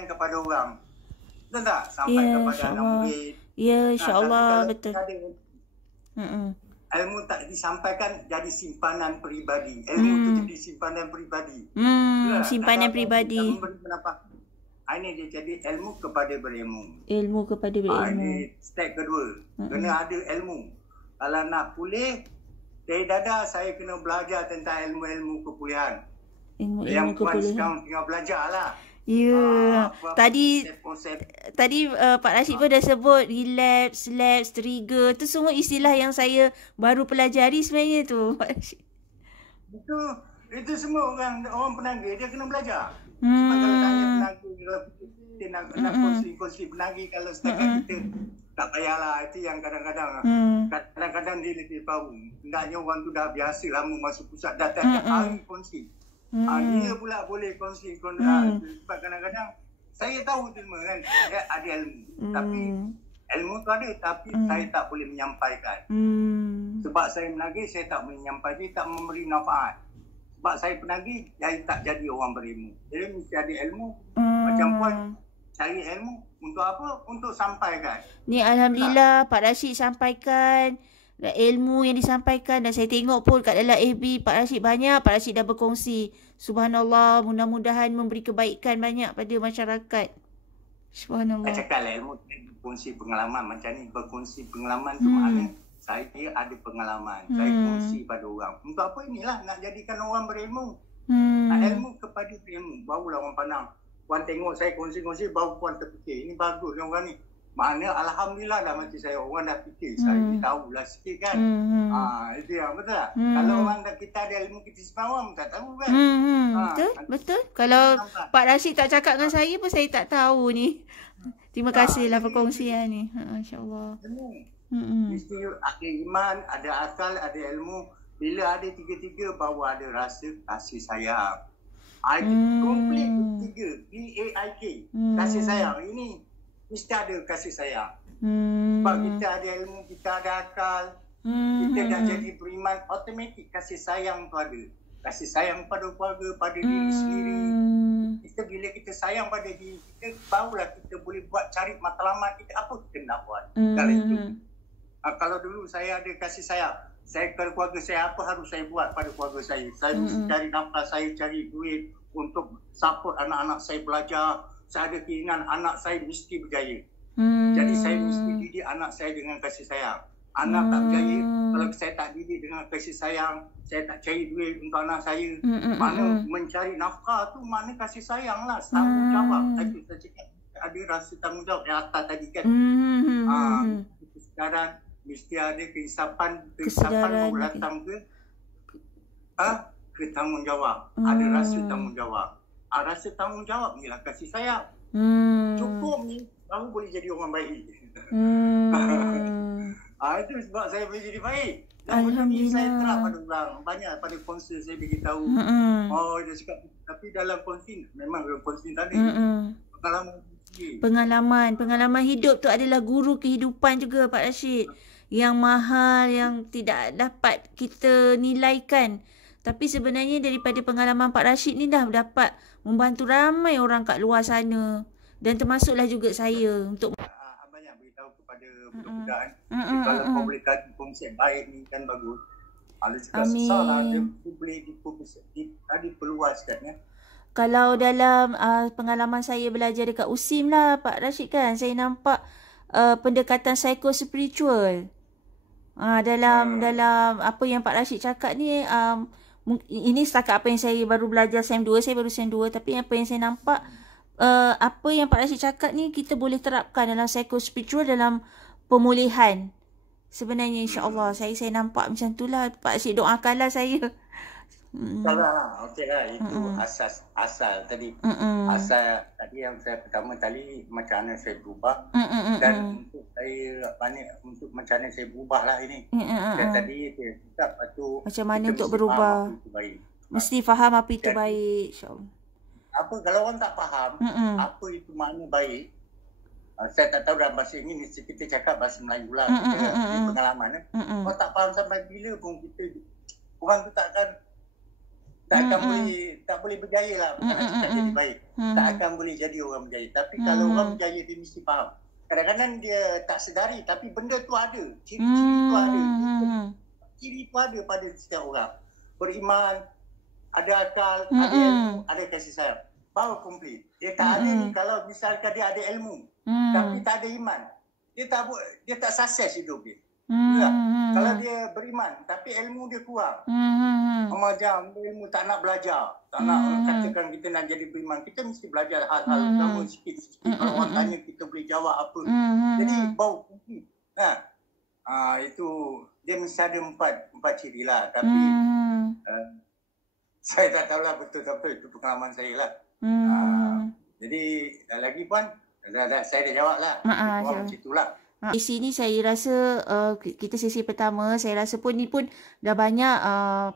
sampaikan kepada orang. Betul tak? Sampai Ya, kepada anak insyaAllah. murid. Ya, Tapi insyaAllah. kalau Betul. ada Mm-mm. ilmu tak disampaikan, jadi simpanan peribadi. Ilmu tu jadi simpanan peribadi. Simpanan peribadi. Kita memberi pendapat. Ini dia jadi ilmu kepada berilmu. Ilmu kepada berilmu. Ini step kedua. Kena ada ilmu. Kalau nak pulih, dari dada saya kena belajar tentang ilmu-ilmu kepulihan. Ilmu Yang puan kepulihan. sekarang tinggal belajar lah. Ya. Tadi konsep. Pak Rashid pun dah sebut relapse, lapse, trigger. Tu semua istilah yang saya baru pelajari sebenarnya tu, Pak Rashid. Itu semua orang penagih dia kena belajar. Sebab kalau tanya penagih, dia nak kongsi penagih, kalau setakat kita tak payahlah. Itu yang kadang-kadang dia lebih tahu. Hendaknya orang tu dah biasa lama masuk pusat, dah tiap hari kongsi. Dia pula boleh kongsi. Sebab kadang-kadang saya tahu tu semua kan, ada ilmu. Tapi ilmu tu ada, tapi saya tak boleh menyampaikan. Sebab saya menagih, saya tak boleh menyampaikan, tak memberi manfaat. Sebab saya penagih, saya tak jadi orang berilmu. Jadi mesti ada ilmu. Macam puan cari ilmu untuk apa? Untuk sampaikan. Ni Alhamdulillah Pak Rashid sampaikan ilmu yang disampaikan, dan saya tengok pun kat dalam FB Pak Rashid banyak, Pak Rashid dah berkongsi. Subhanallah, mudah-mudahan memberi kebaikan banyak pada masyarakat. Subhanallah. Saya cakap lah ilmu berkongsi pengalaman. Macam ni berkongsi pengalaman tu maknanya saya ada pengalaman. Saya kongsi pada orang. Untuk apa? Inilah nak jadikan orang berilmu. Ilmu kepada berilmu. Barulah orang pandang. Puan tengok saya kongsi-kongsi, baru puan terfikir. Ini bagus orang ni. Maknanya Alhamdulillah dah macam saya. Orang dah fikir. Saya tahulah sikit kan. Itu yang betul tak? Kalau orang kita ada ilmu, kita semua tak tahu kan. Betul. Kalau Pak Rashid tak cakap dengan saya pun saya tak tahu ni. Terima kasihlah perkongsian ni. InsyaAllah. Mesti ada iman, ada akal, ada ilmu. Bila ada tiga-tiga, baru ada rasa kasih sayang. Komplit tiga. B-A-I-K. Kasih sayang. Ini mesti ada kasih sayang. Sebab kita ada ilmu, kita ada akal. Kita dah jadi beriman, automatik kasih sayang tu ada. Kasih sayang pada keluarga, pada diri sendiri. Kita bila kita sayang pada diri kita, barulah kita boleh buat cari matlamat kita. Apa kita nak buat? Kalau itu. Kalau dulu saya ada kasih sayang, saya kepada keluarga saya, apa harus saya buat pada keluarga saya? Saya mesti cari nafkah, saya cari duit untuk support anak-anak saya belajar. Saya ada keinginan anak saya mesti berjaya. Jadi saya mesti didik anak saya dengan kasih sayang. Anak tak berjaya, kalau saya tak didik dengan kasih sayang, saya tak cari duit untuk anak saya. Mana mencari nafkah tu, mana kasih sayang lah. Tanggungjawab. Tadi saya cakap, ada rasa tanggungjawab yang atas tadi kan. Sekarang mesti ada keisapan baru datang ke tanggungjawab. Ada rasa tanggungjawab. Rasa tanggungjawab ni lah kasih sayang. Cukup ni baru boleh jadi orang baik. Itu sebab saya boleh jadi baik. Dan benda ni saya terap pada orang. Banyak pada konsul saya beritahu. Dia cakap, tapi dalam konsul, memang dalam konsul tadi. Pengalaman hidup tu adalah guru kehidupan juga Pak Rashid. Yang mahal, yang tidak dapat kita nilaikan. Tapi sebenarnya daripada pengalaman Pak Rashid ni dah dapat membantu ramai orang kat luar sana. Dan termasuklah juga saya untuk banyak beritahu kepada budak-budak. Kalau kau boleh kaji konsep baik ni kan bagus. Kalau cakap susah lah, dia boleh diperluaskan ya. Kalau dalam pengalaman saya belajar dekat USIM lah Pak Rashid kan, saya nampak pendekatan psikospiritual. Dalam apa yang Pak Rashid cakap ni, ini setakat apa yang saya baru belajar SEM 2, saya baru SEM 2, tapi apa yang saya nampak, apa yang Pak Rashid cakap ni kita boleh terapkan dalam psikospiritual, dalam pemulihan. Sebenarnya insya-Allah saya nampak macam tu lah. Pak Rashid doakanlah saya. Okey lah. Itu asal tadi. Asal tadi yang saya pertama kali macam mana saya berubah. Dan untuk saya untuk macam mana saya berubah lah ini. Dan tadi saya cakap macam mana untuk berubah. Mesti faham apa itu baik, insya-Allah. Apa kalau orang tak faham apa itu makna baik, saya tak tahu dalam bahasa ini mesti kita cakap bahasa Melayu lah, pengalaman. Kalau tak faham sampai bila pun kita, orang tu takkan tak boleh berjaya lah. Bukan nak cakap jadi baik. Tak akan boleh jadi orang berjaya. Tapi kalau orang berjaya, dia mesti faham. Kadang-kadang dia tak sedari, tapi benda tu ada. Ciri-ciri tu ada. Ciri tu ada pada setiap orang. Beriman, ada akal, ada ilmu, ada kasih sayang. Baru komplit. Dia tak ada ni kalau misalkan dia ada ilmu, tapi tak ada iman. Dia tak sukses hidup dia. Kalau dia beriman, tapi ilmu dia kurang. Macam ilmu tak nak belajar. Tak nak katakan kita nak jadi beriman. Kita mesti belajar hal-hal utama sikit-sikit. Kalau orang tanya, kita boleh jawab apa. Jadi bau komplit. Itu dia mesti ada empat ciri lah. Tapi saya tak tahulah betul tak betul. Itu pengalaman saya lah. Jadi lagi puan, saya dah jawab lah. Macam itulah. Di sini saya rasa kita sesi pertama, saya rasa pun ni pun dah banyak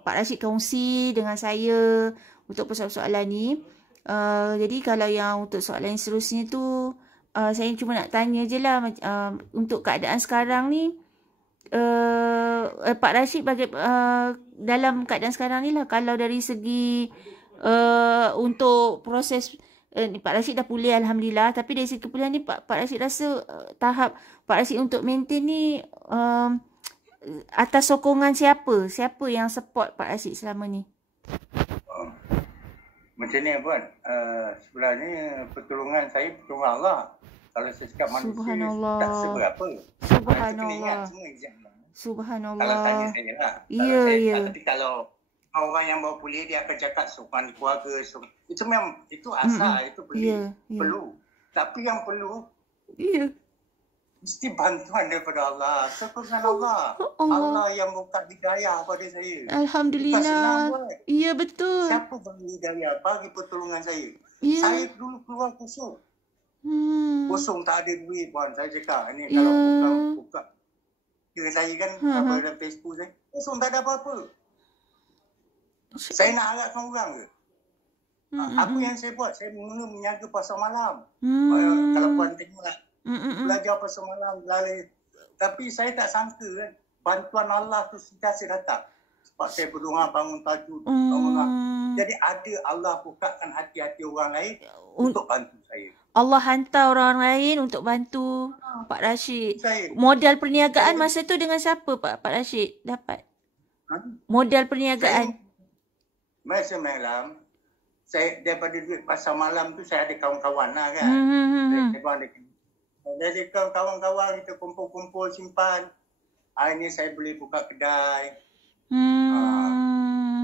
Pak Rashid kongsi dengan saya untuk persoalan ni. Jadi kalau yang untuk soalan seterusnya tu, saya cuma nak tanya je lah, untuk keadaan sekarang ni, Pak Rashid dalam keadaan sekarang ni lah, kalau dari segi untuk proses Pak Rashid dah pulih Alhamdulillah, tapi dari segi kepulihan ni Pak Rashid rasa tahap Pak Rashid untuk maintain ni atas sokongan siapa yang support Pak Rashid selama ni? Macam ni puan, sebenarnya pertolongan saya pertolongan Allah. Kalau saya cakap manusia tak seberapa. Subhanallah. Subhanallah. Kalau tanya saya lah. Ya. Tapi kalau orang yang baru pulih, dia akan cakap sokongan keluarga. Itu memang, itu asal, itu perlu. Tapi yang perlu, mesti bantuan daripada Allah. Sokongan Allah. Allah yang buka hidayah pada saya. Alhamdulillah. Ya, betul. Siapa bagi hidayah? Bagi pertolongan saya. Saya dulu keluar kosong. Kosong, tak ada duit puan. Saya cakap, ni kalau buka kira saya kan, dalam Facebook saya, kosong tak ada apa-apa. Saya nak harapkan orang ke? Apa yang saya buat? Saya mula menjaga pasar malam. Kalau puan tengoklah, belajar pasar malam. Tapi saya tak sangka kan, bantuan Allah tu sentiasa datang. Sebab saya berdoa bangun tahajud. Jadi ada Allah bukakan hati-hati orang lain untuk bantu saya. Allah hantar orang lain untuk bantu Pak Rashid. Modal perniagaan masa tu dengan siapa Pak Rashid dapat? Modal perniagaan. Masa malam, saya daripada duit pasar malam tu, saya ada kawan-kawan lah kan. Jadi kawan-kawan kita kumpul-kumpul simpan. Akhirnya saya boleh buka kedai.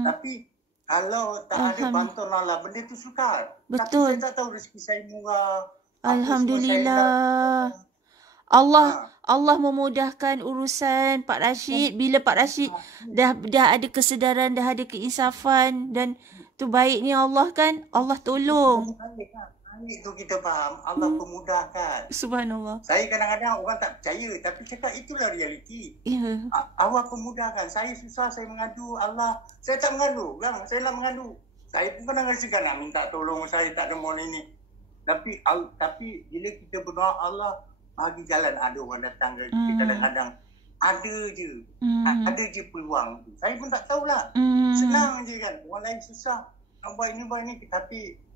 Tapi kalau tak ada bantuan Allah, benda tu sukar. Betul. Tapi saya tak tahu rezeki saya murah. Alhamdulillah. Allah memudahkan urusan Pak Rashid. Bila Pak Rashid dah ada kesedaran, dah ada keinsafan, dan tu baiknya Allah kan, Allah tolong. Itu kita faham, Allah pemudahkan. Subhanallah. Saya kadang-kadang orang tak percaya, tapi cakap itulah realiti. Allah pemudahkan. Saya susah, saya mengadu Allah. Saya tak mengadu, kan? Saya nak mengadu. Saya pun kadang-kadang nak minta tolong, saya tak ada mohon ini. Tapi bila kita berdoa, Allah bagi jalan. Ada orang datang ke kita kadang-kadang. Ada je peluang tu. Saya pun tak tahulah. Senang je kan. Orang lain susah. Nak buat ini. Tapi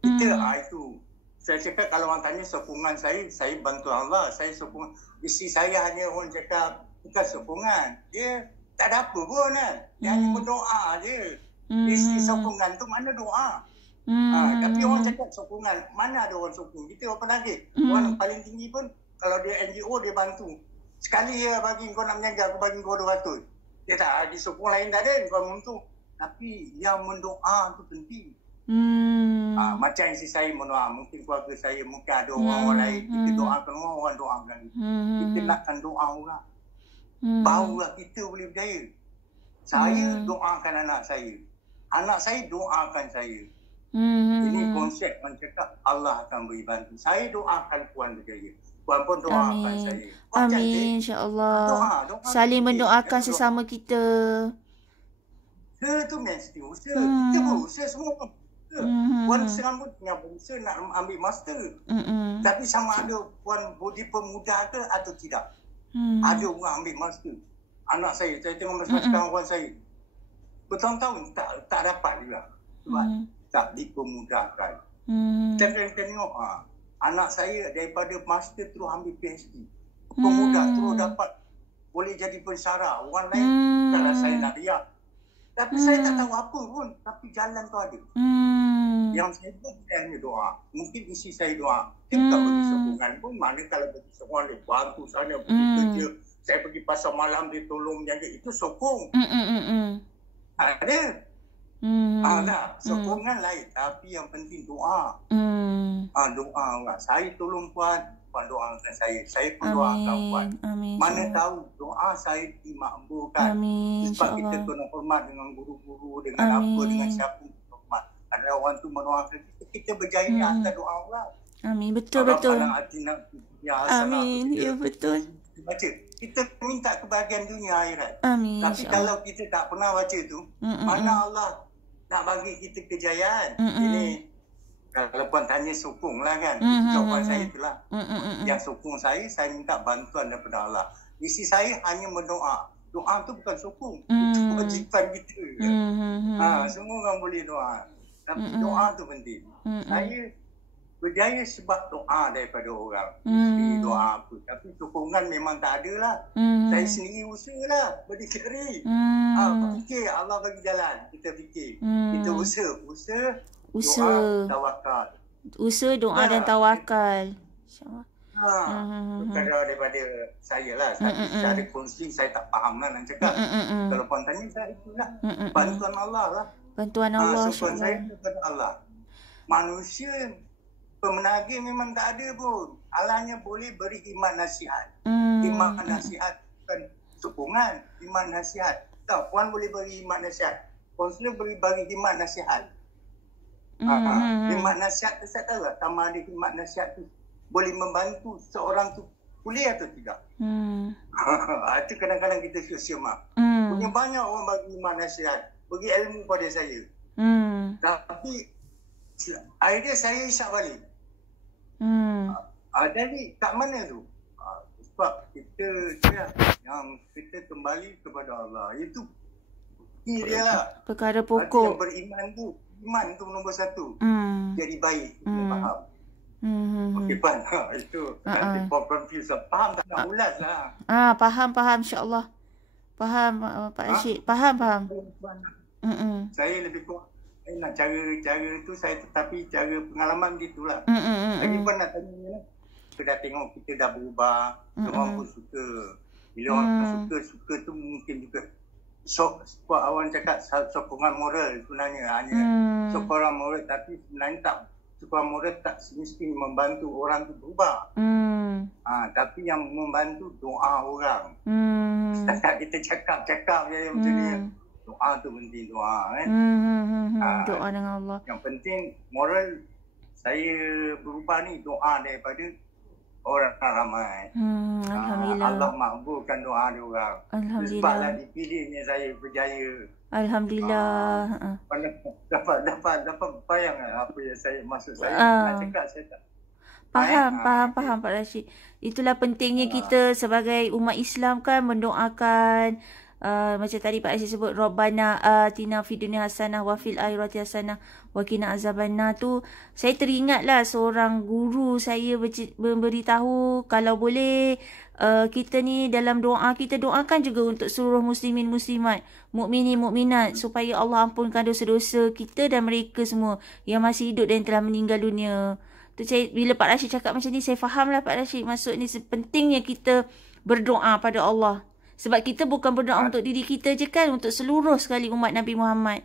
kita, itu. Saya cakap kalau orang tanya sokongan saya bantu Allah. Saya sokong. Isteri saya hanya orang cakap, bukan sokongan. Dia tak ada apa pun kan. Dia hanya berdoa je. Isteri sokongan tu mana doa. Tapi orang cakap sokongan, mana ada orang sokong? Kita apa lagi? Orang paling tinggi pun, kalau dia NGO, dia bantu. Sekali dia bagi kau nak menjaga, aku bagi kau 200. Dia tak disokong lain tak ada, kau menuntuk. Tapi yang mendoa tu penting. Macam isteri saya mendoa, mungkin keluarga saya, mungkin ada orang lain. Kita doakan orang doakan. Kita nakkan doa orang. Barulah kita boleh berjaya. Saya doakan anak saya. Anak saya doakan saya. Ini konsep yang cakap Allah akan beri bantu. Saya doakan puan berjaya. Puan pun doakan saya. Amin, insya-Allah. Saling mendoakan sesama kita. Usaha tu mesti usaha. Kita berusaha semua. Puan serambut yang berusaha nak ambil master. Tapi sama ada puan bodi pemuda ke atau tidak. Ada orang ambil master. Anak saya tengok masa sekarang puan saya. bertahun-tahun tak dapat juga. Sebab tak dipermudahkan. Kita tengok anak saya daripada master terus ambil PhD. Pemudah terus dapat boleh jadi pensyarah. Orang lain kalau saya nak riak. Tapi saya tak tahu apa pun. Tapi jalan tu ada. Yang saya buat hanya doa. Mungkin isi saya doa. Saya tak bagi sokongan pun. Mana kalau bagi sokongan dia bantu sana pergi kerja. Saya pergi pasar malam dia tolong jaga. Itu sokong. Ada. Tak. Sokongan lain. Tapi yang penting doa. Doa orang. Saya tolong Puan. Puan doakan saya. Saya pun doakan Puan. Mana tahu doa saya dimakbulkan. Sebab kita kena hormat dengan guru-guru, dengan apa, dengan siapa. Hormat. Ada orang tu mendoakan kita berjaya atas doa Allah. Amin. Betul-betul. Amin. Ya, betul. Baca. Kita minta kebahagiaan dunia akhirat. Amin. Tapi kalau kita tak pernah baca tu, mana Allah nak bagi kita kejayaan. Ini kalau Puan tanya sokong lah kan. Jawapan saya itulah. Yang sokong saya minta bantuan daripada Allah. Isi saya hanya berdoa. Doa tu bukan sokong. Itu kewajipan kita. Semua orang boleh doa. Tapi doa tu penting. Saya berjaya sebab doa daripada orang. Isteri doa apa. Tapi sokongan memang tak ada lah. Saya sendiri usaha lah. Berdikari. Fikir Allah bagi jalan. Kita fikir. Kita usaha. Doa, tawakal. Usaha, doa dan tawakal. Bukan daripada saya lah. Secara konsili saya tak faham lah nak cakap. Kalau Puan tanya saya itulah. Bantuan Allah lah. Bantuan Allah. Sokongan saya daripada Allah. Manusia pemenaga memang tak ada pun. Allah hanya boleh beri iman nasihat. Iman nasihat bukan sokongan. Iman nasihat. Tahu, Puan boleh beri iman nasihat. Konselor boleh bagi iman nasihat. Khidmat nasihat tu saya tahu lah. Sama ada khidmat nasihat tu boleh membantu seorang tu kuliah atau tidak. Itu kadang-kadang kita sia-sia mak. Punya banyak orang bagi khidmat nasihat. Bagi ilmu pada saya. Tapi idea saya isyak balik. Jadi kat mana tu? Sebab kita yang kita kembali kepada Allah. Itu dia lah. Perkara pokok. Yang beriman tu. Iman tu nombor satu. Jadi baik. Kita faham. Okey, Puan. Itu nanti Puan confuse. Faham tak? Nak ulas lah. Faham. InsyaAllah. Faham, Pak Rashid. Faham. Saya lebih kuat. Saya nak cara tu saya tetapi cara pengalaman gitulah. Lagi Puan nak tanya. Kita dah tengok kita dah berubah. Orang pun suka. Bila orang suka tu mungkin juga sebab awak cakap sokongan moral sebenarnya hanya sokongan moral, tapi sebenarnya tak, sokongan moral tak semestinya membantu orang tu berubah. Tapi yang membantu doa orang. Setakat kita cakap je macam ni. Doa tu penting, doa kan. Doa dengan Allah. Yang penting moral saya berubah ni doa daripada orang ramai. Alhamdulillah. Allah makbulkan doa dia orang. Alhamdulillah. Sebablah dipilihnya saya berjaya. Alhamdulillah. Dapat bayang apa yang saya maksud saya. Nak cakap saya tak. Faham Pak Rashid. Itulah pentingnya kita sebagai umat Islam kan mendoakan. Macam tadi Pak Rashid sebut Rabbana atina fid dunya hasanah wa fil akhirati hasanah wa qina azabannar tu. Saya teringatlah seorang guru saya memberitahu kalau boleh kita ni dalam doa kita doakan juga untuk seluruh muslimin muslimat, mukminin mukminat supaya Allah ampunkan dosa-dosa kita dan mereka semua yang masih hidup dan telah meninggal dunia. Tu saya, bila Pak Rashid cakap macam ni saya fahamlah Pak Rashid, maksud ni pentingnya kita berdoa pada Allah. Sebab kita bukan berdoa untuk diri kita je kan, untuk seluruh sekali umat Nabi Muhammad.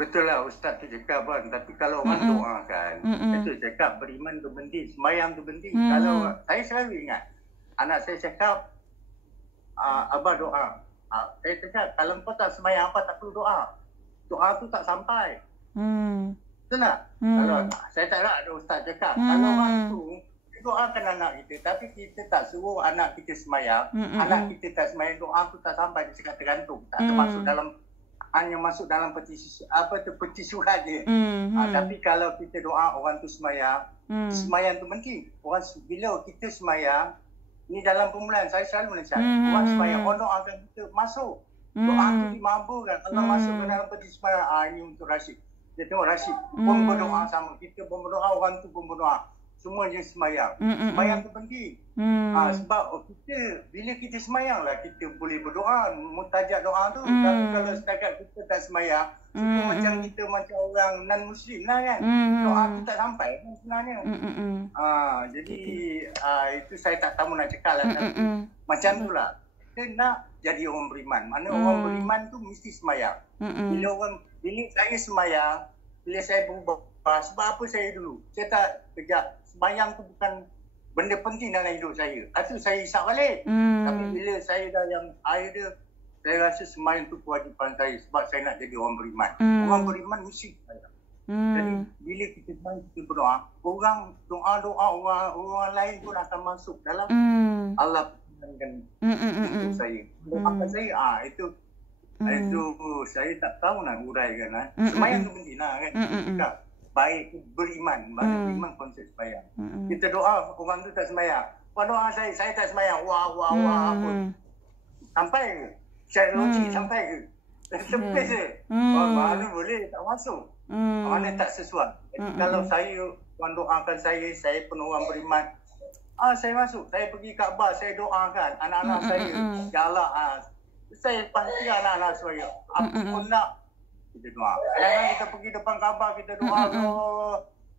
Betul lah Ustaz tu cakap kan. Tapi kalau orang doakan, betul cakap beriman tu penting, sembahyang tu penting. Kalau saya selalu ingat, anak saya cakap, Abah doa. Saya cakap, kalau kau tak sembahyang, apa tak perlu doa. Doa tu tak sampai. Betul tak? Kalau saya tak nak ada Ustaz cakap, kalau orang tu doakan anak kita, tapi kita tak suruh anak kita sembahyang, anak kita tak sembahyang, doa tu tak sampai, dia cakap tergantung, tak termasuk dalam, hanya masuk dalam peti surat je. Tapi kalau kita doa orang tu sembahyang, sembahyang tu penting. Orang bila kita sembahyang, ni dalam permulaan saya selalu nasihat, orang sembahyang, orang doakan kita masuk. Doa tu dimabulkan. Allah masuk ke dalam peti sembahyang. Ini untuk Rashid. Dia tengok Rashid pun berdoa sama. Kita pun berdoa, orang tu pun berdoa. Semua je sembahyang. Sembahyang tu penting. Sebab kita, bila kita sembahyang lah, kita boleh berdoa. Muntajat doa tu. Tapi kalau setakat kita tak sembahyang, macam kita macam orang non-Muslim lah kan. Doa tu tak sampai kan sebenarnya. Jadi itu saya tak tahu nak cakap lah. Macam tu lah. Kita nak jadi orang beriman. Mana orang beriman tu mesti sembahyang. Bila saya sembahyang, bila saya berubah, sebab apa saya dulu? Saya tak kejap. Sembahyang tu bukan benda penting dalam hidup saya. Itu saya hisap balik. Tapi bila saya dah yang air dia, saya rasa sembahyang tu kewajipan saya. Sebab saya nak jadi orang beriman. Orang beriman mesti sembahyang. Jadi bila kita sembahyang, kita berdoa. Orang doa-doa orang lain pun akan masuk dalam Allah perkenankan untuk saya. Doakan saya, itu saya tak tahu nak uraikan. Sembahyang tu penting lah kan. Cakap baik beriman. Beriman konsep sembahyang. Kita doa, orang tu tak sembahyang. Wah, doa saya tak sembahyang. Wah, apa. Sampai ke? Secara logik sampai ke? Tepis je. Mana boleh tak masuk. Mana tak sesuai. Jadi kalau saya, orang doakan saya pun orang beriman. Saya masuk. Saya pergi Kaabah, saya doakan anak-anak saya. Ya Allah, saya pasti anak-anak saya. Apa pun nak, kita doa. Kadang-kadang kita pergi depan Kaabah, kita doa.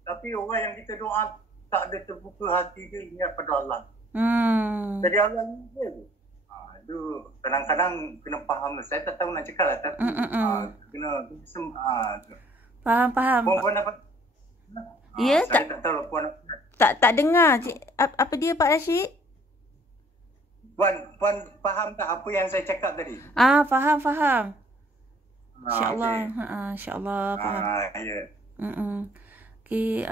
Tapi orang yang kita doa tak ada terbuka hati dia ingat pada Allah. Jadi Allah ni je. Itu kadang-kadang kena faham. Saya tak tahu nak cakap lah. Tapi kena faham. Puan dapat? Ya, saya tak tahu lah puan dapat. Tak dengar. Apa dia Pak Rashid? Puan faham tak apa yang saya cakap tadi? Faham. InsyaAllah. Okay. InsyaAllah faham. Ya. Okay,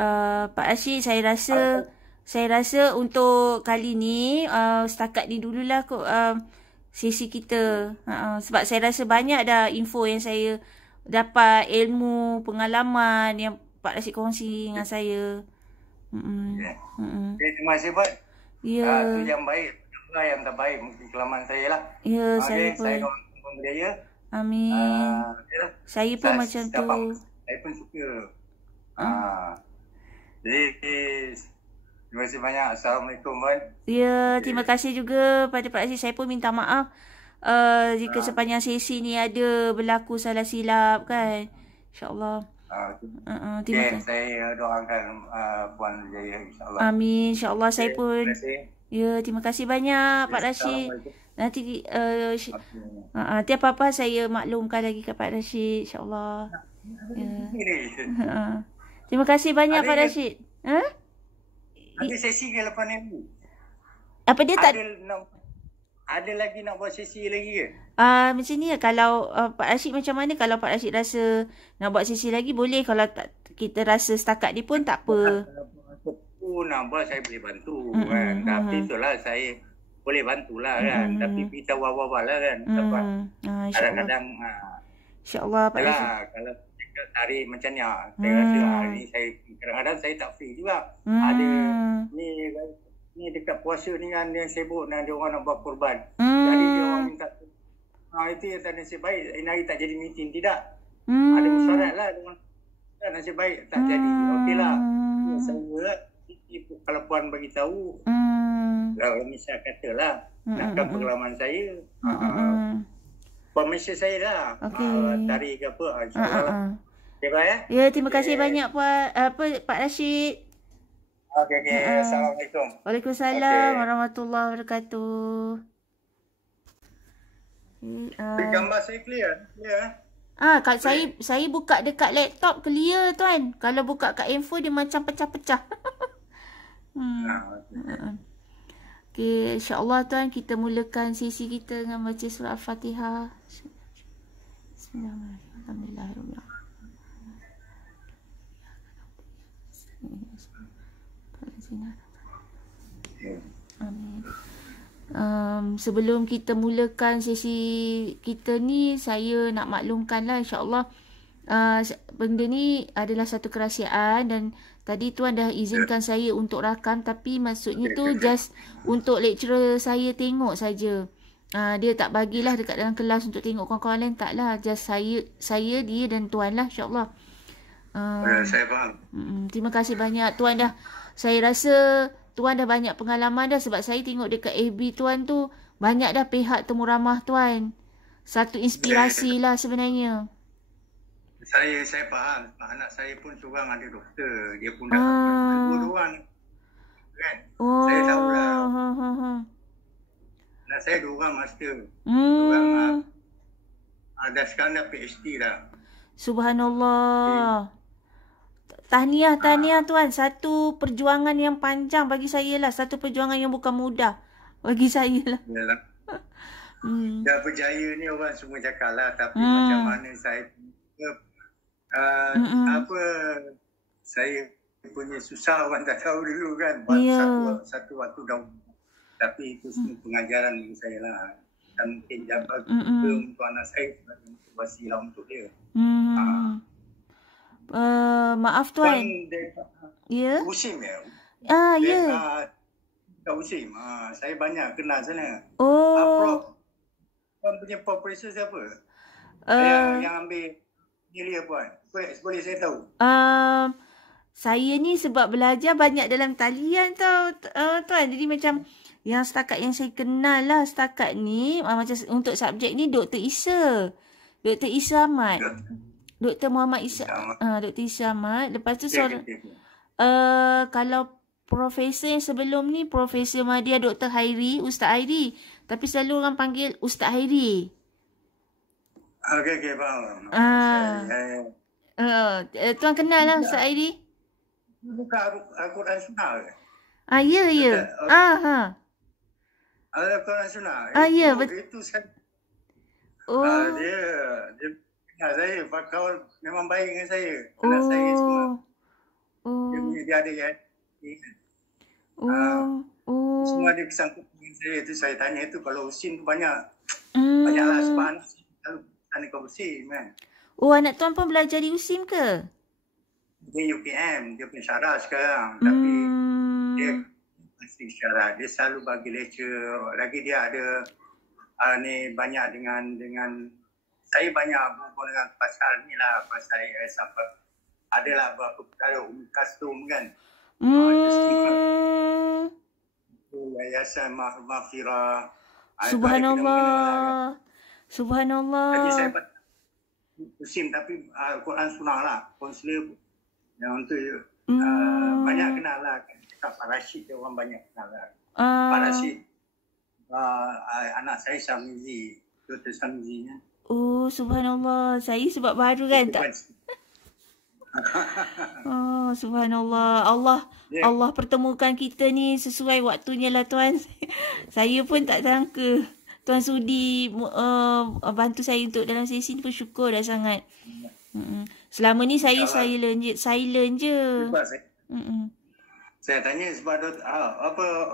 Pak Rashid, saya rasa untuk kali ni setakat ni dululah kot sesi kita. Sebab saya rasa banyak dah info yang saya dapat, ilmu, pengalaman yang Pak Rashid kongsi dengan saya. Terima kasih Pak. Itu yang baik. Yang tak baik mungkin kelaman saya lah. Ya, saya pun. Saya orang berjaya. Amin. Saya pun macam tu. Saya pun suka. Jadi terima kasih banyak. Assalamualaikum Puan. Ya, terima kasih juga pada Pak Rashid. Saya pun minta maaf jika sepanjang sesi ni ada berlaku salah silap kan. InsyaAllah. Terima kasih. Saya doakan Puan berjaya insyaAllah. Amin. InsyaAllah saya pun. Ya, terima kasih banyak Pak Rashid. Nanti nanti apa-apa saya maklumkan lagi ke Pak Rashid insyaAllah. Terima kasih banyak Pak Rashid. Ada sesi ke lepas ni? Apa dia tak ada lagi nak buat sesi lagi ke? Macam ni kalau Pak Rashid macam mana? Kalau Pak Rashid rasa nak buat sesi lagi boleh. Kalau tak, kita rasa setakat ni pun tak apa. Nak buat saya boleh bantu kan. Tapi itulah saya boleh bantulah kan. Tapi kita awal-awal lah kan. Kadang-kadang InsyaAllah Pak Rashid. Kalau kita tarik macam ni saya rasa ni saya kadang-kadang saya tak free juga. Ada ni dekat puasa ni kan dia sibuk dan dia orang nak buat korban. Jadi dia orang minta itu yang tak nasib baik. Ini hari tak jadi meeting. Tidak. Ada mesyuarat lah dengan nasib baik tak jadi. Okeylah. Saya kalau Puan bagi tahu, kalau misal katalah nakkan pengalaman saya, Puan mesej saya lah, tarik ke apa, insyaAllah. Okay, bye ya. Ya, terima kasih banyak Pak Rashid. Okay. Assalamualaikum. Waalaikumsalam warahmatullahi wabarakatuh. Gambar saya clear? Kat saya buka dekat laptop clear tuan. Kalau buka kat handphone dia macam pecah-pecah. Okay, insyaAllah tuan kita mulakan sesi kita dengan baca surah Al-Fatihah. Bismillahirrahmanirrahim. Amin. Sebelum kita mulakan sesi kita ni, saya nak maklumkanlah insyaAllah benda ni adalah satu kerahsiaan dan tadi tuan dah izinkan saya untuk rakam, tapi maksudnya tu just untuk lecturer saya tengok saja. Dia tak bagilah dekat dalam kelas untuk tengok kawan-kawan lain. Taklah. Just saya, dia dan Tuan lah, insyaAllah. Saya faham. Terima kasih banyak Tuan dah. Saya rasa Tuan dah banyak pengalaman dah, sebab saya tengok dekat FB Tuan tu banyak dah pihak temu ramah Tuan. Satu inspirasi lah sebenarnya. Saya faham. Anak saya pun seorang ada doktor. Dia pun dah dua-duaan. Kan? Saya tahu lah. Anak saya 2 orang master. Seorang ada sekarang dah PhD dah. Subhanallah. Tahniah Tuan. Satu perjuangan yang panjang bagi saya lah. Satu perjuangan yang bukan mudah bagi saya lah. Yalah. Dah berjaya ni orang semua cakap lah. Tapi macam mana saya saya punya susah orang tak tahu dulu kan. Satu waktu dahulu. Tapi itu semua pengajaran bagi saya lah. Dan mungkin jabat untuk anak saya sebagai motivasi lah untuk dia. Maaf Tuan. Ya? Usim ya? Ya. Usim. Saya banyak kenal sana. Oh. Puan punya profesor siapa? Yang ambil nilai puan. Boleh saya tahu? Saya ni sebab belajar banyak dalam talian tau Tuan. Jadi macam yang setakat yang saya kenal lah setakat ni, macam untuk subjek ni Dr. Isa. Dr. Isa Ahmad. Dr. Muhammad Isa. Dr. Isa Ahmad. Lepas tu kalau profesor yang sebelum ni, Profesor Madya Dr. Hairi, Ustaz Hairi. Tapi selalu orang panggil Ustaz Hairi. Okey, faham. Tuan kenal lah Ustaz Hairi? Bukan Al-Quran Sunnah ke? Ya. Al-Quran Sunnah. Ya, betul. Itu saya. Dia kenal saya. Kawan memang baik dengan saya. Kenal saya semua. Dia ada yang semua dia bersangkut dengan saya. Tu saya tanya tu kalau Usim tu banyaklah sebab anak selalu tanya kau Usim kan. Anak tuan pun belajar di Usim ke? Dia UPM, dia pun syarah sekarang. Tapi dia masih syarah. Dia selalu bagi lecture. Lagi dia ada banyak dengan saya banyak berhubung dengan pasal ni lah. Pasal sampai adalah ada custom kan. Yayasan Mahfirah. Subhanallah. Jadi saya Usim tapi Al-Quran Sunnah lah. Konselor yang tu banyak kenal lah. Pak Rashid dia orang banyak kenal lah. Pak Rashid anak saya Samizi, Dr. Samizi. Subhanallah. Saya sebab baru kan tak. Subhanallah. Allah pertemukan kita ni sesuai waktunya lah Tuan. Saya pun tak sangka Tuan sudi bantu saya untuk dalam sesi ni, bersyukur dah sangat. Selama ni saya silent je. Saya tanya sebab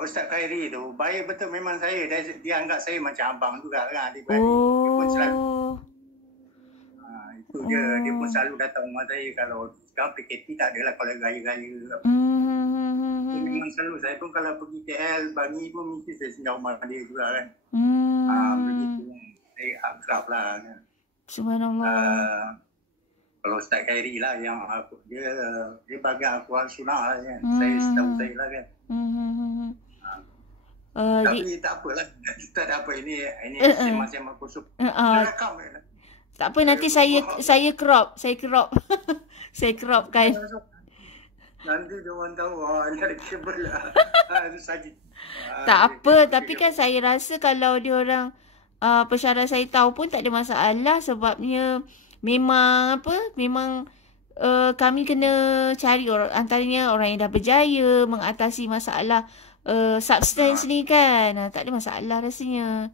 Ustaz Khairi tu baik betul memang saya. Dia anggap saya macam abang juga kan. Dia pun selalu itu dia pun selalu datang rumah saya. Kalau sekarang PKP tak adalah kalau gaya-gaya. Memang selalu saya pun kalau pergi KL Bangi pun mesti saya singgah rumah dia juga kan. Begitu saya akrab lah kan. Subhanallah. Kalau Ustaz Khairi lah yang dia bagian Al-Quran Sunnah lah kan. Saya setahu saya lah kan. Tapi tak apalah. Kita ada apa ini sembang-sembang kosong. Rekam je lah. Tak apa, nanti saya crop. Saya crop kan. Nanti dia orang tahu ni ada kabel lah. Sakit. Tak apa, tapi kan saya rasa kalau dia orang pensyarah saya tahu pun tak ada masalah, sebabnya memang kami kena cari antaranya orang yang dah berjaya mengatasi masalah substance ni kan. Tak ada masalah rasanya.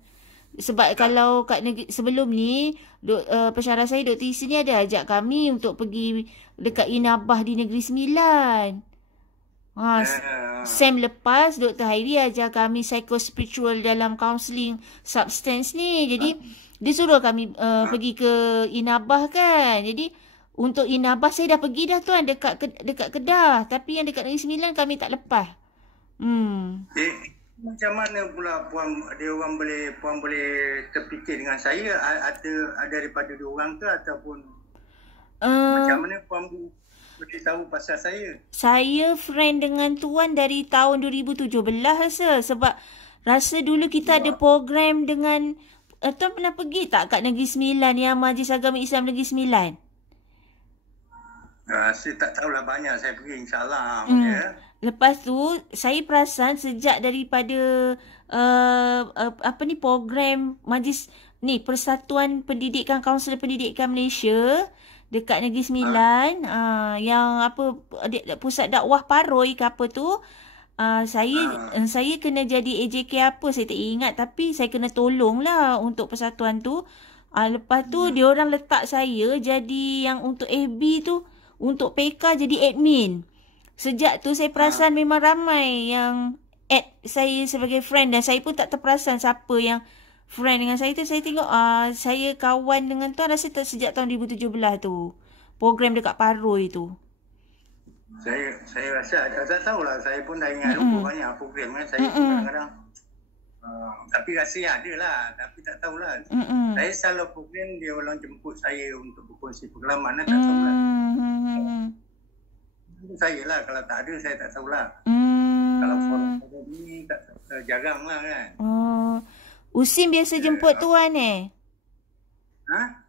Sebab kalau kat negeri sebelum ni pensyarah saya Dr. Isi ni ada ajak kami untuk pergi dekat Inabah di Negeri Sembilan. Sem lepas Dr. Hairi ajar kami psychospiritual dalam counselling substance ni. Jadi dia suruh kami pergi ke Inabah kan. Jadi untuk Inabah saya dah pergi dah Tuan, dekat Kedah. Tapi yang dekat Negeri Sembilan kami tak lepas. Macam mana pula puan boleh terfikir dengan saya? Ada daripada dia orang ke ataupun macam mana puan boleh tahu pasal saya? Saya friend dengan tuan dari tahun 2017 rasa. Sebab rasa dulu kita ada program dengan... tuan pernah pergi tak kat Negeri Sembilan yang Majlis Agama Islam Negeri Sembilan? Saya tak tahulah, banyak saya pergi, insyaAllah. Ya. Lepas tu, saya perasan sejak daripada program Majlis ni Persatuan Pendidikan Kaunsil Pendidikan Malaysia dekat Negeri Sembilan, yang pusat dakwah Paroi ke apa tu, saya kena jadi AJK apa saya tak ingat, tapi saya kena tolong lah untuk persatuan tu. Lepas tu dia orang letak saya jadi yang untuk FB tu, untuk PK jadi admin. Sejak tu saya perasan memang ramai yang add saya sebagai friend, dan saya pun tak terperasan siapa yang friend dengan saya tu. Saya tengok saya kawan dengan tuan rasa sejak tahun 2017 tu. Program dekat Paroi tu. Saya rasa tak tahulah, saya pun dah ingat lupa banyak program kan. Saya pun kadang-kadang tapi rasanya ada lah, tapi tak tahulah. Saya selalu program dia orang jemput saya untuk berkongsi pengalaman, tak tahulah. Saya lah, kalau tak ada saya tak tahulah. Kalau forum ni jarang lah kan. Usim biasa jemput tuan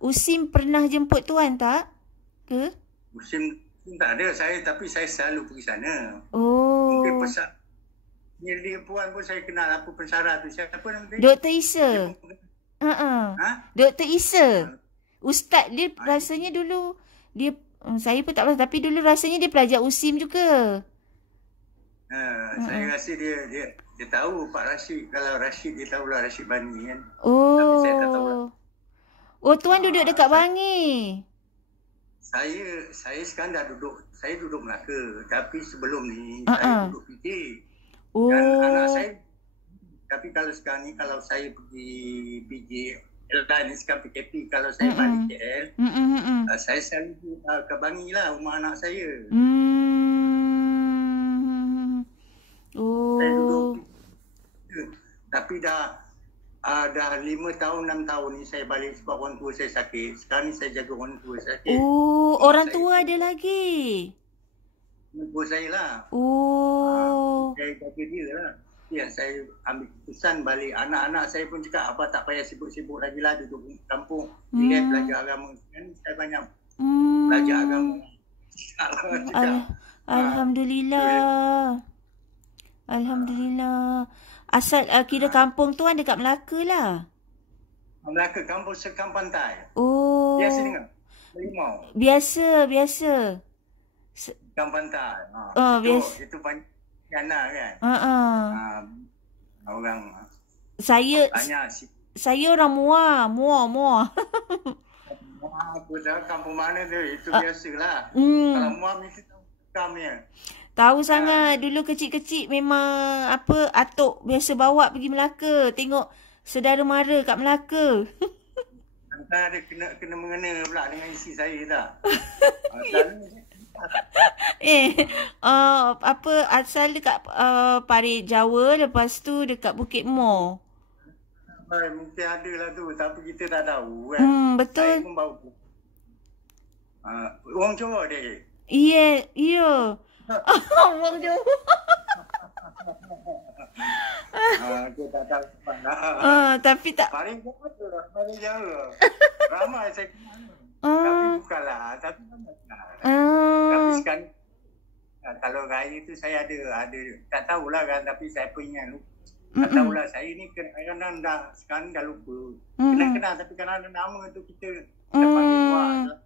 Usim pernah jemput tuan tak? Ke? Usim tak ada saya, tapi saya selalu pergi sana. Mungkin dia puan pun saya kenal apa pensara tu. Siapa nama dia? Dr. Isa. Dr. Isa. Ustaz dia rasanya dulu dia, saya pun tak tahu, tapi dulu rasanya dia pelajar USIM juga. Saya rasa dia tahu Pak Rashid. Kalau Rashid dia tahulah Rashid Bani kan. Tapi saya tak tahulah. Tuan duduk dekat Bangi. Saya sekarang dah duduk Melaka, tapi sebelum ni saya duduk PJ. Dan anak saya, tapi kalau sekarang ni kalau saya pergi PJ, ni sekarang PKP, kalau saya balik KL, saya selalu ke Bangi lah, rumah anak saya. Saya duduk, tapi dah 5 tahun, 6 tahun ni saya balik sebab orang tua saya sakit. Sekarang ni saya jaga orang tua sakit. Orang tua ada lagi? Orang tua saya lah. Saya jaga dia lah. Yang saya ambil keputusan balik. Anak-anak saya pun cakap, apa tak payah sibuk-sibuk lagi lah duduk kampung. Dia belajar agama. Kan saya banyak belajar agama. Alhamdulillah. Alhamdulillah. Asal kira kampung tuan dekat Melaka lah. Melaka, kampung Sekam Pantai. Biasa dengar? Limau. Biasa. Sekam Pantai. Biasa. Itu banyak Yana kan. Orang. Saya orang Muar. Muar aku tahu kampung mana tu. Itu biasalah. Kalau Muar mesti tahu Sekam ni. Tahu sangat. Dulu kecil-kecil memang atuk biasa bawa pergi Melaka. Tengok saudara mara kat Melaka. Antara ada kena mengena pula dengan isi saya tak? Asal dekat Parit Jawa, lepas tu dekat Bukit Mo. Mungkin ada lah tu, tapi kita tak tahu kan. Betul. Saya pun bawa. Orang Johor dia. Ya. Orang Johor. Aku tak tahu. Tapi tak. Paling Jawa. Ramai saya kenal. Tapi bukanlah. Tapi ramai kenal. Tapi sekarang, kalau raya tu saya ada. Tak tahulah kan, tapi saya pun ingat. Tak tahulah, saya ni kadang-kadang sekarang dah lupa. Kenal, tapi kadang-kadang nama tu kita panggil buat.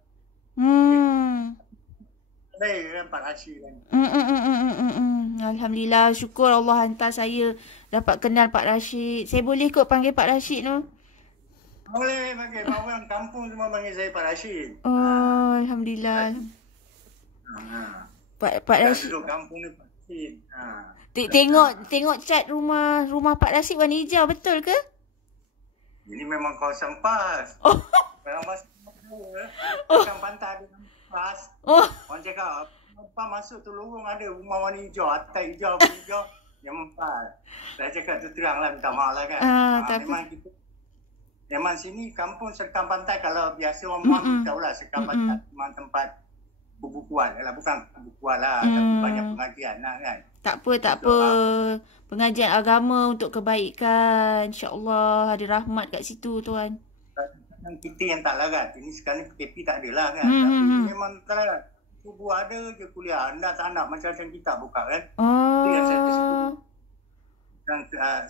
Saya kan Pak Rashid kan. Alhamdulillah, syukur Allah hantar saya dapat kenal Pak Rashid. Saya boleh kot panggil Pak Rashid tu? Boleh panggil. Orang kampung semua panggil saya Pak Rashid. Alhamdulillah. Pak Rashid. Duduk kampung ni Pak Rashid. Tengok cat rumah Pak Rashid warna hijau, betul ke? Ini memang kawasan PAS. Kalau masuk kawasan pantai ada PAS. Orang cakap, apa masuk tu lorong ada rumah warna hijau, atas hijau, hijau. Yang 4. Saya cakap tu terang lah, minta maaf lah kan. Memang sini kampung Serkam Pantai, kalau biasa orang tahu lah Serkam Pantai memang tempat perbukuan lah, bukan perbukuan lah, tapi banyak pengajian lah kan. Tak apa. Pengajian agama untuk kebaikan. InsyaAllah ada rahmat kat situ tuan. Kita yang tak larat. Ini sekarang PKP tak ada lah kan. Tapi memang tak larat. Subuh ada je kuliah. Anda tak nak macam-macam kita buka kan. Itu yang saya tersetuju. Dan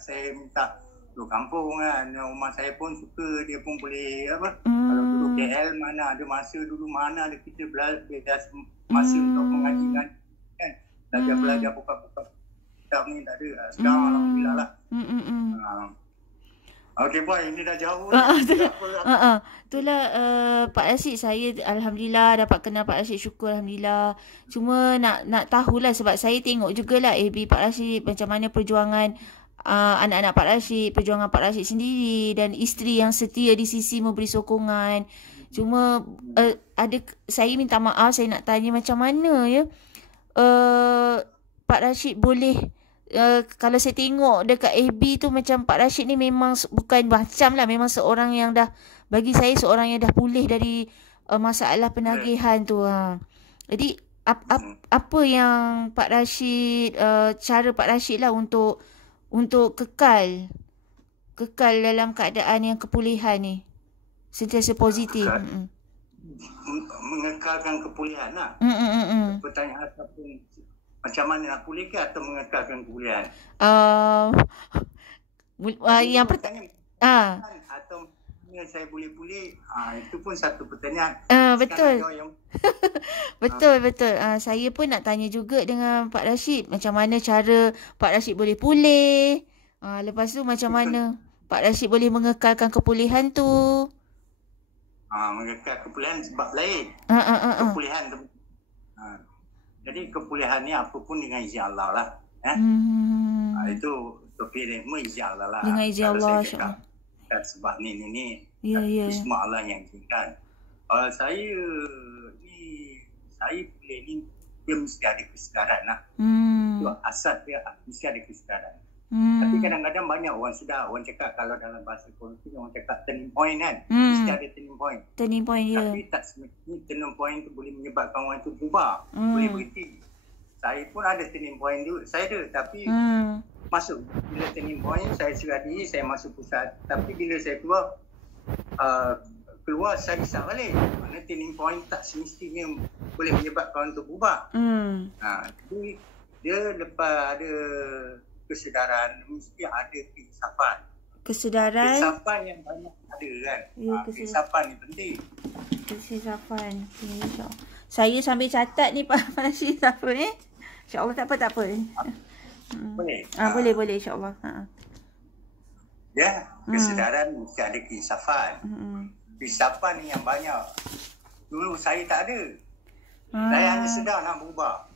saya minta duduk kampung kan. Rumah saya pun suka, dia pun boleh apa. Kalau duduk KL mana ada masa dulu, mana ada kita belajar masa untuk mengaji kan. Belajar buka-buka kitab ni tak ada. Sekarang Alhamdulillah lah. Okey boy, ini dah jauh. Itulah Pak Rashid, saya Alhamdulillah dapat kenal Pak Rashid, syukur Alhamdulillah. Cuma nak tahulah sebab saya tengok jugalah FB Pak Rashid macam mana perjuangan anak-anak Pak Rashid, perjuangan Pak Rashid sendiri dan isteri yang setia di sisi memberi sokongan. Cuma saya minta maaf, saya nak tanya macam mana ya Pak Rashid boleh kalau saya tengok dekat FB tu macam Pak Rashid ni memang bukan macam lah, memang seorang yang dah, bagi saya seorang yang dah pulih dari masalah penagihan tu. Jadi apa yang Pak Rashid, cara Pak Rashid lah untuk kekal dalam keadaan yang kepulihan ni, sentiasa positif. Mengekalkan kepulihan lah. Pertanyaan ataupun macam mana nak pulih ke atau mengekalkan kepulihan? Yang pertama atau saya boleh pulih, itu pun satu pertanyaan. Betul. Betul. Saya pun nak tanya juga dengan Pak Rashid macam mana cara Pak Rashid boleh pulih. Lepas tu macam mana Pak Rashid boleh mengekalkan kepulihan tu. Mengekalkan kepulihan sebab lain. Kepulihan tu. Jadi kepulihan ni apa pun dengan izin Allah lah. Itu topik ni izin Allah lah. Dengan izin Allah, insya-Allah. Sebab ni semua Allah yang izinkan. Saya pulih ni dia mesti ada kesedaran lah. Itu asas dia mesti ada kesedaran. Tapi kadang-kadang banyak orang cakap kalau dalam bahasa politik orang cakap turning point kan. Mesti ada turning point. Turning point ya. Tapi tak semestinya turning point tu boleh menyebabkan orang tu berubah. Boleh berhenti. Saya pun ada turning point dulu. Saya ada tapi masuk bila turning point saya serah diri, saya masuk pusat. Tapi bila saya keluar saya risau balik. Mana turning point tak semestinya boleh menyebabkan orang tu berubah. Jadi dia lepas ada kesedaran, mesti ada keinsafan. Keinsafan yang banyak ada kan. Keinsafan ni penting. Keinsafan. Saya sambil catat ni Pak Rashid apa ni? InsyaAllah tak apa. Boleh. Boleh insyaAllah. Ya, kesedaran mesti ada keinsafan. Keinsafan ni yang banyak. Dulu saya tak ada. Saya hanya sedar nak berubah.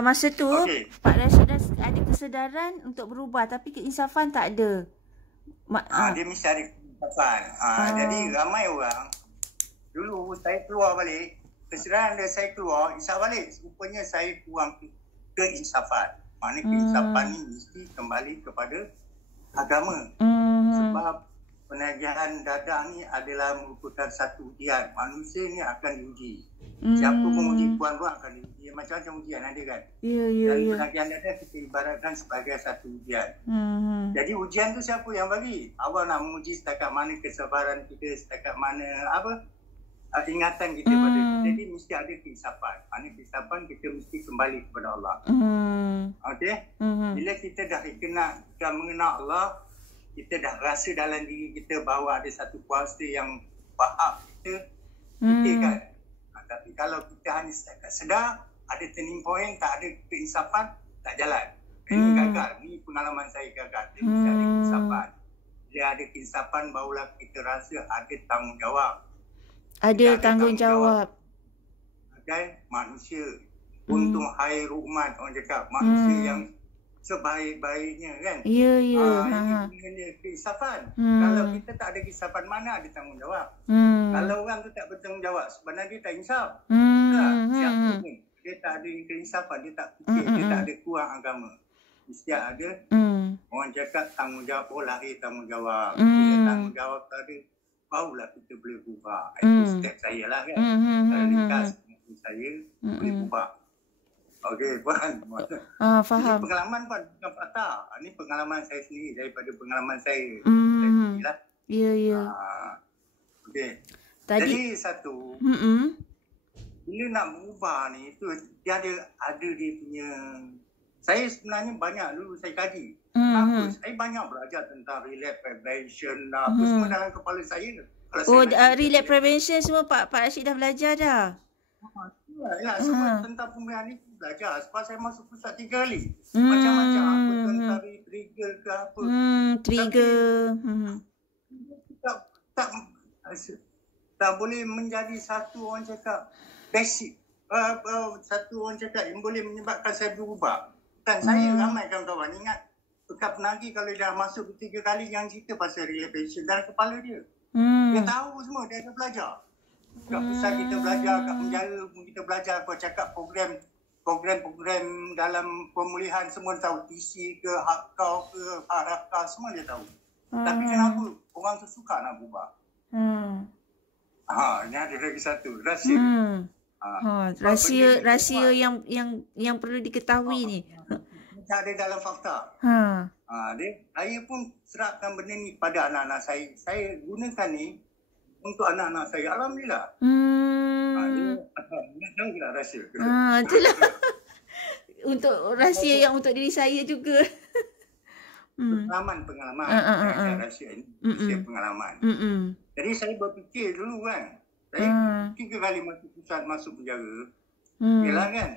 Masa tu Pak Rashid ada kesedaran untuk berubah tapi keinsafan tak ada. Dia mesti ada keinsafan. Jadi ramai orang dulu saya keluar balik, kesedaran dia saya keluar, insaf balik. Rupanya saya kurang keinsafan. Maknanya keinsafan ni mesti kembali kepada agama. Sebab penagihan dadah ni adalah merupakan satu ujian. Manusia ni akan diuji. Siapa pun uji puan akan diuji. Macam-macam ujian ada kan. Dan penagihan dadah kita ibaratkan sebagai satu ujian. Jadi ujian tu siapa yang bagi? Allah nak menguji setakat mana kesabaran kita, setakat mana ingatan kita pada kita. Jadi mesti ada keinsafan. Mana keinsafan kita mesti kembali kepada Allah. Okey? Bila kita dah mengenal Allah, kita dah rasa dalam diri kita bahawa ada satu kuasa yang faham kita kan. Tapi kalau kita hanya setakat sedar, ada turning point, tak ada keinsafan, tak jalan. Ini gagal. Ini pengalaman saya gagal. Jadi mesti ada keinsafan. Bila ada keinsafan, barulah kita rasa ada tanggungjawab. Ada tanggungjawab. Okay? Manusia. Untung khairul umat, orang cakap. Manusia yang sebaik-baiknya kan. Ini keinsafan. Kalau kita tak ada keinsafan, mana ada tanggungjawab. Kalau orang tu tak bertanggungjawab, sebenarnya dia tak insaf. Siapa pun. dia tak ada keinsafan, dia tak fikir, dia tak ada kurang agama. Mesti ada orang cakap tanggungjawab, lahir tanggungjawab. Bila tanggungjawab tak ada, barulah kita boleh berubah. Itu step saya lah kan. Kalau ringkas saya boleh berubah. Okey, Puan. Faham. Ini pengalaman Puan, bukan fakta. Ini pengalaman saya sendiri daripada pengalaman saya. Ya. Okey. Tadi Jadi satu, bila nak berubah ni, itu dia ada dia punya. Saya sebenarnya banyak dulu saya kaji. Saya banyak belajar tentang relapse prevention lah. Apa semua dalam kepala saya. Relapse prevention semua Pak Rashid dah belajar dah. Ya, semua tentang pemulihan ni belajar. Sebab saya masuk pusat 3 kali. Macam-macam. Apa tentang trigger ke apa. Trigger. Tak boleh menjadi satu orang cakap basic. Satu orang cakap yang boleh menyebabkan saya berubah. Dan saya ramai kawan-kawan ingat Tukar Penagi kalau dah masuk 3 kali yang cerita pasal relaxation dalam kepala dia. Dia tahu semua, dia dah belajar. Kat pusat kita belajar, kat penjara pun kita belajar. Kau cakap program dalam pemulihan semua dia tahu. TC ke, hak kau ke, Harakah, semua dia tahu. Tapi kenapa orang tu suka nak berubah? Ini ada lagi satu, rahsia. Rahsia yang perlu diketahui ni. Ada dalam fakta. Saya pun serapkan benda ni pada anak-anak saya. Saya gunakan ni untuk anak-anak saya. Alhamdulillah. Nak tahu tak rahsia? Itulah. Untuk rahsia yang untuk diri saya juga. Pengalaman. Rahsia ni. Rahsia pengalaman. Jadi saya berfikir dulu kan. Saya 3 kali masuk penjara. Yelah kan.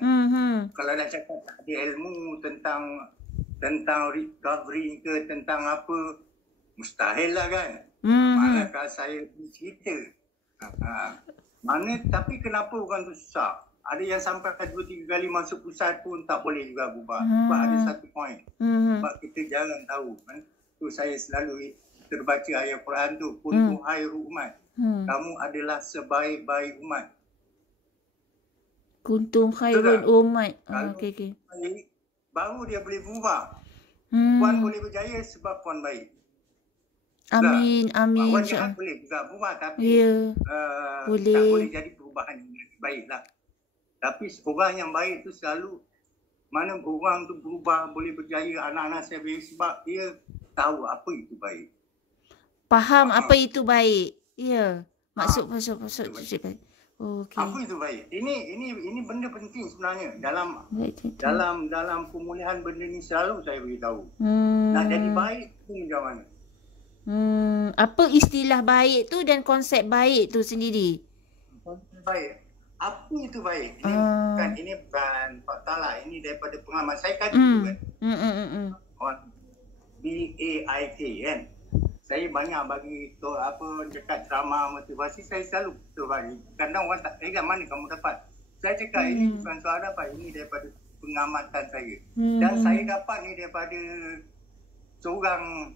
Kalau dah cakap tak ada ilmu tentang recovery ke, tentang apa, mustahil lah kan. Manakah saya cerita. Tapi kenapa orang tu susah? Ada yang sampai 2-3 kali masuk pusat pun tak boleh juga berubah. Sebab ada satu point. Sebab kita jarang tahu kan. Tu saya selalu terbaca ayat Quran tu. Kuntu khairu umat. Kamu adalah sebaik-baik umat. Kuntum khairul umat. Okey. Baru dia boleh berubah. Puan boleh berjaya sebab puan baik. Amin. Puan jahat boleh juga berubah tapi boleh. tak boleh jadi perubahan yang baik lah. Tapi orang yang baik tu selalu mana orang tu berubah boleh berjaya, anak-anak saya baik sebab dia tahu apa itu baik. Faham apa itu baik. Ya. Maksud baik. Okay. Apa itu baik? Ini benda penting sebenarnya dalam pemulihan benda ni selalu saya beritahu. Nak jadi baik tu macam mana? Apa istilah baik tu dan konsep baik tu sendiri? Konsep baik. Apa itu baik? Ini bukan fakta lah. Ini daripada pengalaman saya kan. BAIK kan. Saya banyak bagi dekat ceramah motivasi, saya selalu bagi. Kadang orang tak ingat mana kamu dapat. Saya cakap ini bukan soal dapat, ini daripada pengamatan saya. Dan saya dapat ni daripada seorang,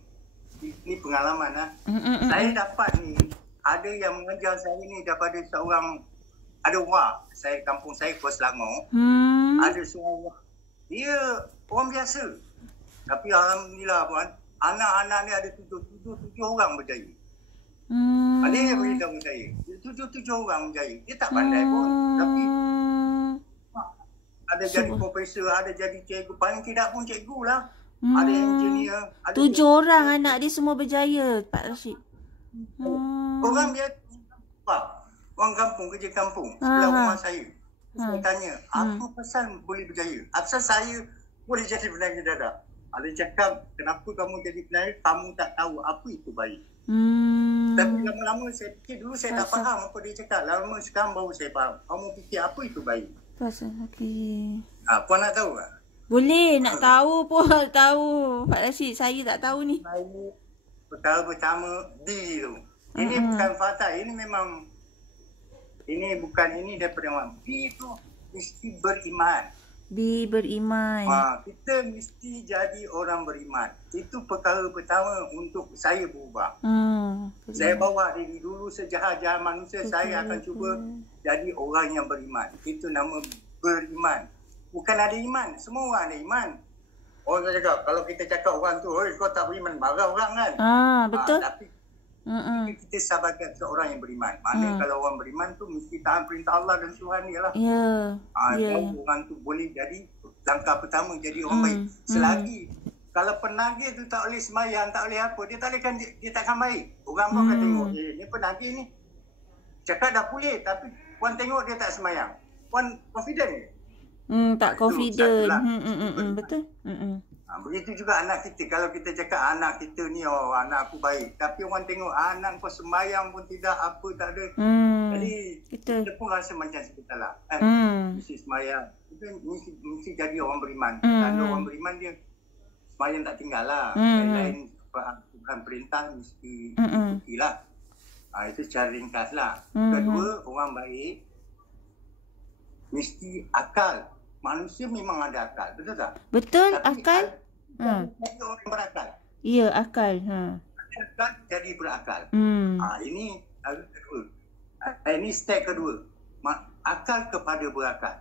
ini pengalaman lah. Saya dapat ni, ada yang mengajar saya ni daripada seorang, ada wak, kampung saya Kuala Selangor. Ada seorang wak. Dia orang biasa. Tapi alhamdulillah puan, anak-anak ni ada 7 orang berjaya. Ada yang beritahu saya. 7 orang berjaya. Dia tak pandai pun. Tapi ada jadi profesor, ada jadi cikgu. Paling tidak pun cikgu lah. Ada engineer. 7 orang anak dia semua berjaya, Pak Rashid. Orang biasa. Orang kampung, kerja kampung. Sebelah rumah saya. Saya tanya, apa pasal boleh berjaya? Asal saya boleh jadi penangis dadah? Ada cakap, kenapa kamu jadi penari, kamu tak tahu apa itu baik. Tapi lama-lama saya fikir, dulu saya tak faham apa dia cakap. Lama sekarang baru saya faham. Kamu fikir apa itu baik. Okey. Puan nak tahu tak? Boleh, nak tahu pun tahu. Pak Rashid, saya tak tahu ni. Perkara pertama, D tu. Ini bukan fakta, ini memang, ini daripada orang. D tu mesti beriman. Beriman. Kita mesti jadi orang beriman. Itu perkara pertama untuk saya berubah. Saya bawa diri dulu sejahat-jahat manusia, saya akan cuba jadi orang yang beriman. Itu nama beriman. Bukan ada iman. Semua orang ada iman. Orang cakap, kalau kita cakap orang tu, oi kau tak beriman, marah orang kan. Betul. Tapi kita sabarkan seorang yang beriman. Maknanya kalau orang beriman tu mesti tahan perintah Allah dan Tuhan dia lah. Orang tu boleh jadi langkah pertama jadi orang baik. Selagi kalau penagih tu tak boleh sembahyang, tak boleh apa, dia takkan baik. Orang pun akan tengok, ni penagih ni cakap dah pulih tapi puan tengok dia tak sembahyang. Puan confident ke? Tak confident. Betul. Begitu juga anak kita. Kalau kita cakap anak kita ni, anak aku baik. Tapi orang tengok anak kau sembahyang pun tidak, apa tak ada. Jadi kita pun rasa macam salah. Mesti sembahyang. Mesti jadi orang beriman. Kalau orang beriman dia sembahyang tak tinggal lah. Lain bukan perintah mesti ikutilah. Itu secara ringkas lah. Kedua, orang baik mesti akal. Manusia memang ada akal, betul tak? Betul, tapi akal. Jadi orang berakal. Ya, akal. Akal jadi berakal. Ini kedua. Ini step kedua. Akal kepada berakal.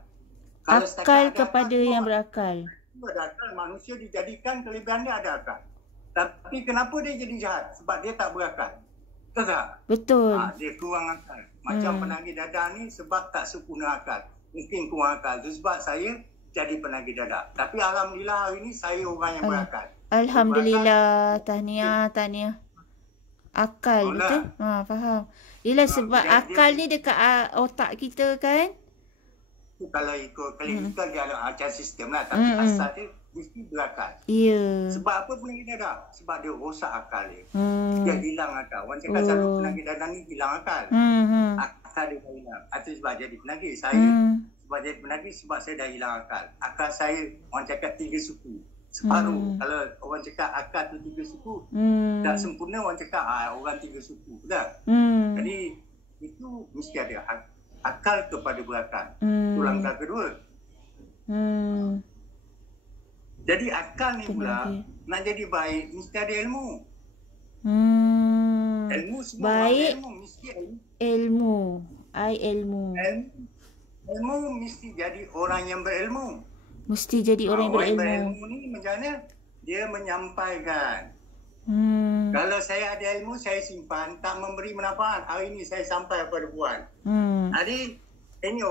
Kalau akal kepada akal, yang berakal. Ada akal, manusia dijadikan kelebihan dia ada akal. Tapi kenapa dia jadi jahat? Sebab dia tak berakal. Betul tak? Betul. Dia kurang akal. Macam penagih dadah ni sebab tak sempurna akal. Mungkin kurang akal. Itu sebab saya jadi penagih dadah. Tapi alhamdulillah hari ni saya orang yang berakal. Alhamdulillah. Tahniah. Akal. Betul? Faham. Yelah sebab akal ni dekat otak kita kan. Kalau ikut dia ada macam sistem lah. Tapi asal dia mesti berakal. Ya. Sebab apa penagih dadah? Sebab dia rosak akal dia. Dia hilang akal. Orang cakap selalu penagih dadah ni hilang akal. Akal dia dah hilang. Itu sebab jadi penagih. Saya sebab jadi penagih sebab saya dah hilang akal. Akal saya orang cakap 3 suku. Separuh. Kalau orang cakap akal tu 3 suku, tak sempurna orang cakap orang 3 suku. Betul? Jadi itu mesti ada akal kepada berakal. Itu langkah kedua. Jadi akal ni pula nak jadi baik mesti ada ilmu. Ilmu semua baik. Ilmu mesti ilmu. Ilmu mesti jadi orang yang berilmu. Mesti jadi orang yang berilmu. Orang berilmu ni macam mana? Dia menyampaikan. Kalau saya ada ilmu, saya simpan, tak memberi manfaat. Hari ni saya sampai kepada puan. Jadi ini